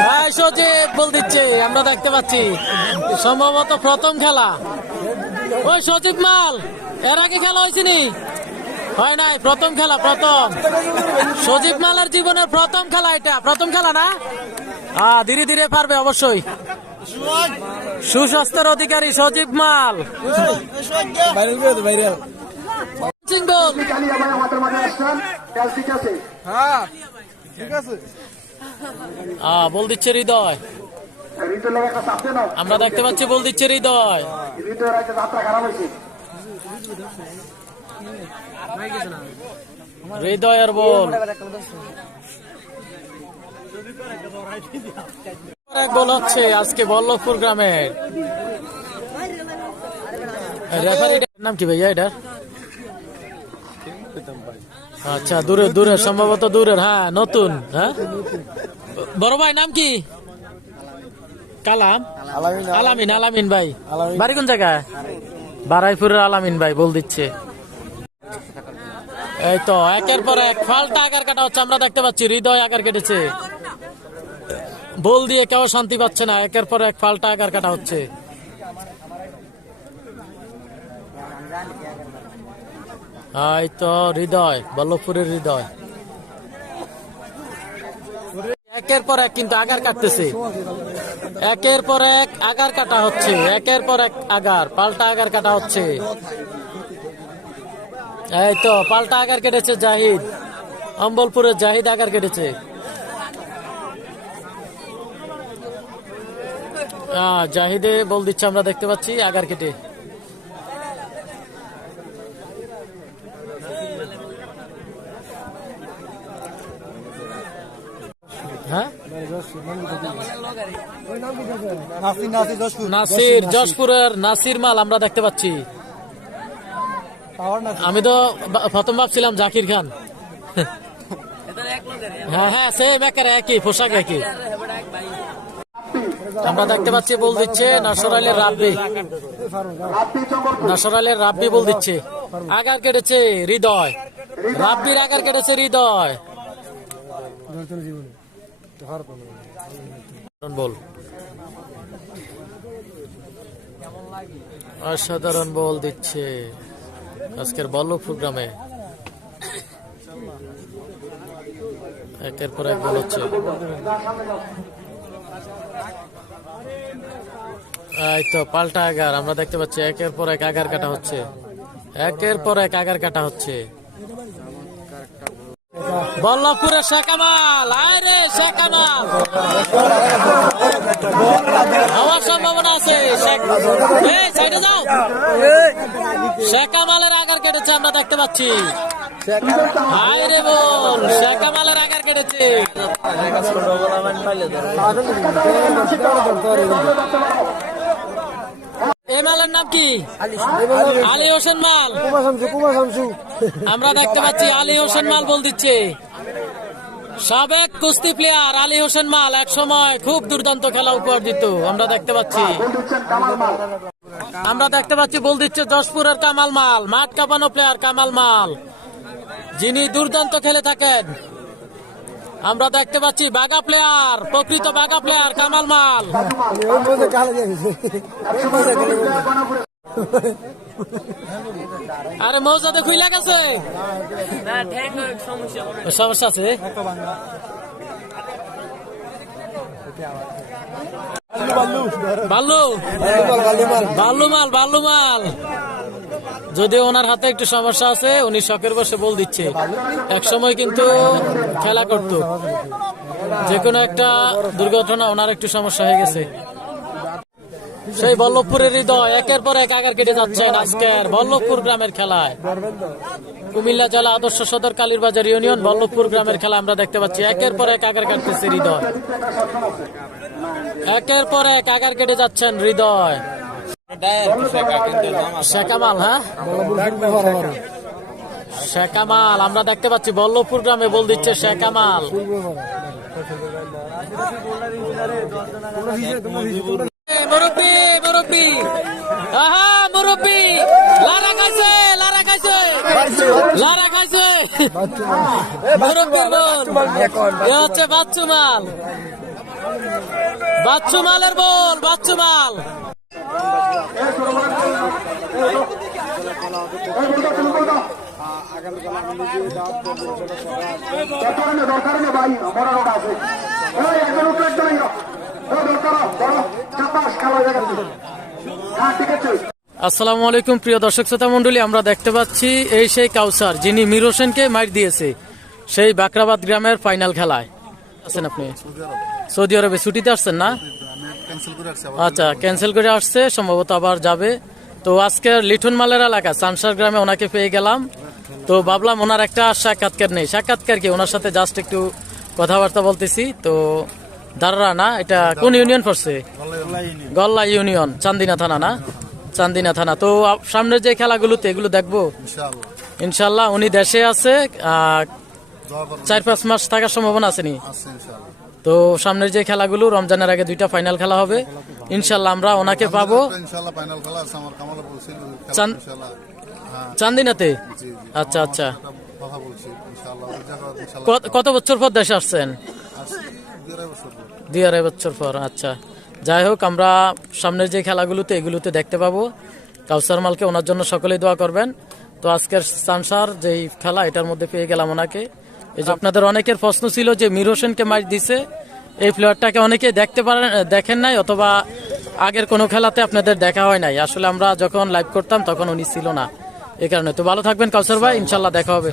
হ্যাঁ সজীব বল দিচ্ছে, আমরা দেখতে পাচ্ছি সম্ভবত প্রথম খেলা। ওই সজীব মাল, এর আগে খেলা হয়েছে নি? হয় নাই, প্রথম খেলা, প্রথম সজীব মালের জীবনের প্রথম খেলা, এটা প্রথম খেলা না? ধীরে ধীরে পারবে অবশ্যই। সুস্বাস্থ্যের অধিকারী সজীব মাল। বল দিচ্ছে হৃদয়, আমরা দেখতে পাচ্ছি বল দিচ্ছে হৃদয়। হৃদয়ের বল, এক বল হচ্ছে আজকে বল্লভপুর গ্রামের। রেফারির নাম কি ভাইয়া এটার? আচ্ছা, দূরের দূরের, সম্ভবত দূরের। হ্যাঁ, নতুন। হ্যাঁ, বড় ভাই নাম কি? কালাম, আলামিন। আলামিন ভাই বাড়ি কোন জায়গায়? বারাইপুরের আলামিন ভাই বল দিচ্ছে। এই তো একের পর এক ফালটা আগার কাটা হচ্ছে, আমরা দেখতে পাচ্ছি হৃদয় আগার কেটেছে। বল দিয়ে কেউ শান্তি পাচ্ছে না, একের পর এক ফালটা আগার কাটা হচ্ছে। এই তো হৃদয়, বল্লভপুরের হৃদয় একের পর এক কিন্তু আগার কাটতেছে। একের পর এক আগার কাটা হচ্ছে, একের পর এক আগার, পাল্টা আগার কাটা হচ্ছে। এই তো পাল্টা আগার কেটেছে জাহিদ, অম্বলপুরের জাহিদ আগার কেটেছে। জাহিদে বল দিচ্ছে, আমরা দেখতে পাচ্ছি আগার কেটে। হ্যাঁ, নাসির, যশপুরের নাসির মাল আমরা দেখতে পাচ্ছি। আমি তো প্রথম ভাবছিলাম জাকির খান। হ্যাঁ হ্যাঁ, সেম একের একই পোশাক, একই। আমরা দেখতে পাচ্ছি বল দিচ্ছে নাসরাইলের রাব্বি, নাসরাইলের রাব্বি বল দিচ্ছে। আগার কেটেছে হৃদয়, রাব্বির আগার কেটেছে হৃদয়। বল, অসাধারণ বল দিচ্ছে আজকের বল্লভপুর গ্রামে। একের পর এক বল হচ্ছে। এই তো পাল্টা আগার আমরা দেখতে পাচ্ছি, একের পর এক আগার কাটা হচ্ছে, একের পর এক আগার কাটা হচ্ছে। বল্লভপুরের শেখামাল, আরে শেখামাল হওয়ার সম্ভাবনা আছে। সাইডে যাও, শেখামালের আগার কেটেছে আমরা দেখতে পাচ্ছি। আরে বল, শেখামালের আগার কেটেছে। এই মালের নাম কি? আলী হোসেন মাল, আমরা দেখতে পাচ্ছি আলী হোসেন মাল বল দিচ্ছে। সাবেক কুস্তি প্লেয়ার আলী হোসেন মাল এক সময় খুব দুর্দান্ত খেলা উপহার দিত, আমরা দেখতে পাচ্ছি। আমরা দেখতে পাচ্ছি বল দিচ্ছে যশপুরের কামাল মাল, মাঠ কাঁপানো প্লেয়ার কামাল মাল, যিনি দুর্দান্ত খেলে থাকেন। আমরা দেখতে পাচ্ছি বাগা প্লেয়ার, প্রকৃত বাগা প্লেয়ার কামাল মাল। আরে মৌজাতে খুইলা গেছে, সমস্যা আছে। বাল্লু, বাল্লু মাল, বাল্লু মাল। যদিও ওনার হাতে একটু সমস্যা আছে, উনি শখের বসে বল দিচ্ছে। এক সময় কিন্তু খেলা করত, যে কোনো একটা দুর্ঘটনা ওনার একটু সমস্যা হয়ে গেছে। সেই বল্লভপুরের হৃদয় একের পর এক আগার কেটে যাচ্ছেন আজকের বল্লভপুর গ্রামের খেলায়। কুমিল্লা জেলা আদর্শ সদর কালীরবাজার ইউনিয়ন বল্লভপুর গ্রামের খেলা আমরা দেখতে পাচ্ছি। একের পর এক আগার কাটতেছে হৃদয়, একের পর এক আগার কেটে যাচ্ছেন হৃদয়। শেখামাল, হ্যাঁ শেখামাল আমরা দেখতে পাচ্ছি বল্লভপুর গ্রামে বল দিচ্ছে শেখামাল। মুরব্বি, মুরব্বি, আহা মুরব্বি, লারা খাইছে, লারা খাইছে, লারা খাইছে। মুরব্বির বল, এ হচ্ছে বাচ্চু মাল। বাচ্চু মালের বল, বাচ্চু মাল। আসসালামু আলাইকুম প্রিয় দর্শক শ্রোতা মন্ডলী, আমরা দেখতে পাচ্ছি এই সেই কাউসার যিনি মীর হোসেনকে মাইর দিয়েছে সেই বাকরাবাদ গ্রামের ফাইনাল খেলায়। আছেন আপনি সৌদি আরবে ছুটিতে আসছেন না? আচ্ছা, ক্যান্সেল করে আসছে, সম্ভবত আবার যাবে। তো আজকে লিটন মালের এলাকা চানসার গ্রামে ওনাকে পেয়ে গেলাম। তো ভাবলাম ওনার একটা সাক্ষাৎকার নেই, সাক্ষাৎকার কি ওনার সাথে জাস্ট একটু কথাবার্তা বলতেছি। তো দাররা না, এটা কোন ইউনিয়ন পড়ছে? গল্লা ইউনিয়ন, চান্দিনা থানা না? চান্দিনা থানা। তো সামনের যে খেলাগুলোতে এগুলো দেখবো ইনশাল্লাহ। উনি দেশে আছে, 4-5 মাস থাকার সম্ভাবনা আছে নি? তো সামনের যে খেলাগুলো, রমজানের আগে 2টা ফাইনাল খেলা হবে ইনশাল্লাহ, আমরা ওনাকে পাবো চান্দিনাতে। আচ্ছা আচ্ছা, কত বছর পর দেশে আসছেন? 2-2.5 বছর পর। আচ্ছা, যাই হোক, আমরা সামনের যে খেলাগুলোতে এগুলোতে দেখতে পাবো কাউসার মালকে। ওনার জন্য সকলেই দোয়া করবেন। তো আজকের চানসার যেই খেলা, এটার মধ্যে পেয়ে গেলাম ওনাকে। এই যে আপনাদের অনেকের প্রশ্ন ছিল যে মীর হোসেনকে ম্যাচ দিছে, এই প্লেয়ারটাকে অনেকে দেখেন নাই, অথবা আগের কোনো খেলাতে আপনাদের দেখা হয় নাই। আসলে আমরা যখন লাইভ করতাম তখন উনি ছিল না, এই কারণে। তো ভালো থাকবেন কাউসার ভাই, ইনশাল্লাহ দেখা হবে।